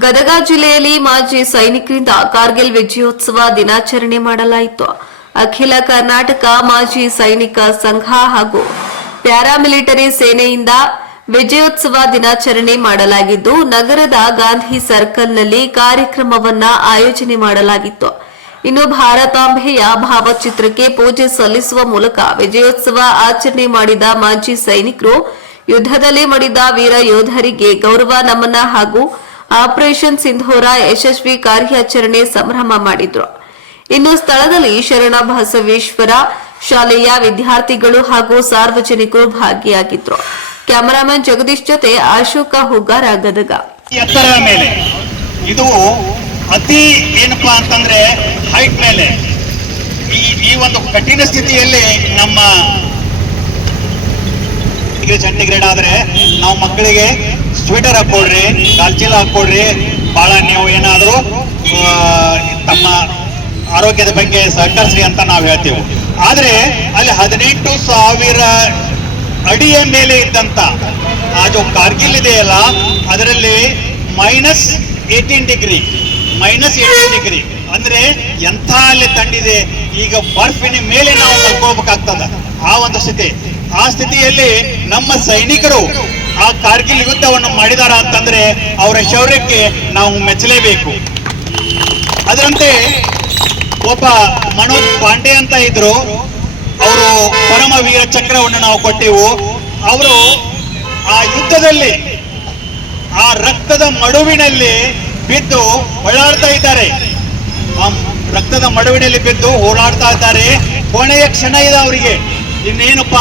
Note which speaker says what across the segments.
Speaker 1: ಗದಗ ಜಿಲ್ಲೆಯಲ್ಲಿ ಮಾಜಿ ಸೈನಿಕರಿಂದ ಕಾರ್ಗಿಲ್ ವಿಜಯೋತ್ಸವ ದಿನಾಚರಣೆ ಮಾಡಲಾಯಿತು. ಅಖಿಲ ಕರ್ನಾಟಕ ಮಾಜಿ ಸೈನಿಕ ಸಂಘ ಹಾಗೂ ಪ್ಯಾರಾಮಿಲಿಟರಿ ಸೇನೆಯಿಂದ ವಿಜಯೋತ್ಸವ ದಿನಾಚರಣೆ ಮಾಡಲಾಗಿದ್ದು, ನಗರದ ಗಾಂಧಿ ಸರ್ಕಲ್ನಲ್ಲಿ ಕಾರ್ಯಕ್ರಮವನ್ನ ಆಯೋಜನೆ ಮಾಡಲಾಗಿತ್ತು. ಇನ್ನು ಭಾರತಾಂಬೆಯ ಭಾವಚಿತ್ರಕ್ಕೆ ಪೂಜೆ ಸಲ್ಲಿಸುವ ಮೂಲಕ ವಿಜಯೋತ್ಸವ ಆಚರಣೆ ಮಾಡಿದ ಮಾಜಿ ಸೈನಿಕರು ಯುದ್ಧದಲ್ಲಿ ಮಡಿದ ವೀರ ಯೋಧರಿಗೆ ಗೌರವ, ನಮನ ಹಾಗೂ ಆಪರೇಷನ್ ಸಿಂಧೂರ ಯಶಸ್ವಿ ಕಾರ್ಯಾಚರಣೆ ಸಂಭ್ರಮ ಮಾಡಿದ್ರು. ಇನ್ನು ಸ್ಥಳದಲ್ಲಿ ಶರಣ ಬಸವೇಶ್ವರ ಶಾಲೆಯ ವಿದ್ಯಾರ್ಥಿಗಳು ಹಾಗೂ ಸಾರ್ವಜನಿಕರು ಭಾಗಿಯಾಗಿದ್ರು. ಕ್ಯಾಮರಾಮನ್ ಜಗದೀಶ್ ಜೊತೆ ಅಶೋಕ ಹುಗ್ಗಾರ ಗದಗ.
Speaker 2: ಇದು ಅತಿ ಏನಪ್ಪಾ ಅಂತಂದ್ರೆ ಹೈಟ್ ಮೇಲೆ. ಈ ಈ ಒಂದು ಕಠಿಣ ಸ್ಥಿತಿಯಲ್ಲಿ ನಮ್ಮ ಚಂಡಿಗ್ರೇಡ್ ಆದ್ರೆ ನಾವು ಮಕ್ಕಳಿಗೆ ಸ್ವೆಟರ್ ಹಾಕೊಡ್ರಿ ಕಾಲ್ಚೀಲ ಹಾಕೊಡ್ರಿ ಬಹಳ ನೀವು ಏನಾದರೂ ತಮ್ಮ ಆರೋಗ್ಯದ ಬಗ್ಗೆ ಸಹಕರಿಸ್ರಿ ಅಂತ ನಾವು ಹೇಳ್ತೀವಿ. ಆದರೆ ಅಲ್ಲಿ ಹದಿನೆಂಟು ಸಾವಿರ ಅಡಿಯ ಮೇಲೆ ಇದ್ದಂತ ಜೋ ಕಾರ್ಗಿಲ್ ಇದೆಯಲ್ಲ, ಅದರಲ್ಲಿ minus eighteen degree minus eighteen degree ಅಂದ್ರೆ ಎಂಥ ಅಲ್ಲಿ ತಂಡಿದೆ, ಈಗ ಬರ್ಫಿನ ಮೇಲೆ ನಾವು ಕಲ್ಕೋಬೇಕಾಗ್ತದ ಆ ಒಂದು ಸ್ಥಿತಿ. ಆ ಸ್ಥಿತಿಯಲ್ಲಿ ನಮ್ಮ ಸೈನಿಕರು ಆ ಕಾರ್ಗಿಲ್ ಯುದ್ಧವನ್ನು ಮಾಡಿದಾರ ಅಂತಂದ್ರೆ ಅವರ ಶೌರ್ಯಕ್ಕೆ ನಾವು ಮೆಚ್ಚಲೇಬೇಕು. ಅದರಂತೆ ಒಬ್ಬ ಮನೋಜ್ ಪಾಂಡೆ ಅಂತ ಇದ್ರು. ಅವರು ಪರಮವೀರ ಚಕ್ರವನ್ನು ನಾವು ಕೊಟ್ಟೆವು. ಅವರು ಆ ಯುದ್ಧದಲ್ಲಿ ಆ ರಕ್ತದ ಮಡುವಿನಲ್ಲಿ ಬಿದ್ದು ಓಡಾಡ್ತಾ ಇದ್ದಾರೆ. ಆ ರಕ್ತದ ಮಡುವಿನಲ್ಲಿ ಬಿದ್ದು ಓಡಾಡ್ತಾ ಇದ್ದಾರೆ. ಕೊನೆಯ ಕ್ಷಣ ಇದೆ ಅವರಿಗೆ. ಇನ್ನೇನಪ್ಪ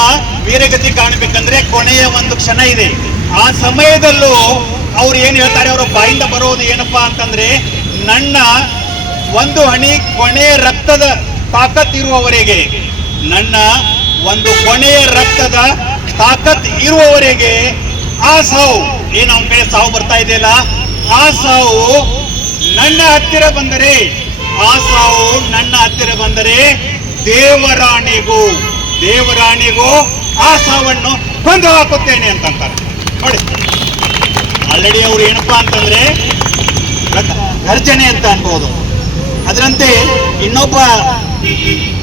Speaker 2: ವೀರಗತಿ ಕಾಣಬೇಕಂದ್ರೆ ಕೊನೆಯ ಒಂದು ಕ್ಷಣ ಇದೆ. ಆ ಸಮಯದಲ್ಲೂ ಅವ್ರು ಏನ್ ಹೇಳ್ತಾರೆ, ಅವರ ಬಾಯಿಂದ ಬರೋದು ಏನಪ್ಪಾ ಅಂತಂದ್ರೆ, ನನ್ನ ಒಂದು ಹಣಿ ಕೊನೆಯ ರಕ್ತದ ತಾಕತ್ ಇರುವವರೆಗೆ, ನನ್ನ ಒಂದು ಕೊನೆಯ ರಕ್ತದ ತಾಕತ್ ಇರುವವರೆಗೆ ಆ ಸಾವು, ಏನು ಅವನ ಕಡೆ ಸಾವು ಬರ್ತಾ ಇದೆಯಲ್ಲ, ಆ ಸಾವು ನನ್ನ ಹತ್ತಿರ ಬಂದರೆ, ಆ ಸಾವು ನನ್ನ ಹತ್ತಿರ ಬಂದರೆ ದೇವರಾಣಿಗೂ. ದೇವರಾಣಿಗೂ ಆ ಸಾವನ್ನು ಕೊಂದು ಹಾಕುತ್ತೇನೆ ಅಂತಂತಾರೆ. ನೋಡಿ. ಆಲ್ರೆಡಿ ಅವ್ರು ಏನಪ್ಪಾ ಅಂತಂದ್ರೆ ಗರ್ಜನೆ ಅಂತ ಅನ್ಬೋದು. ಅದರಂತೆ ಇನ್ನೊಬ್ಬ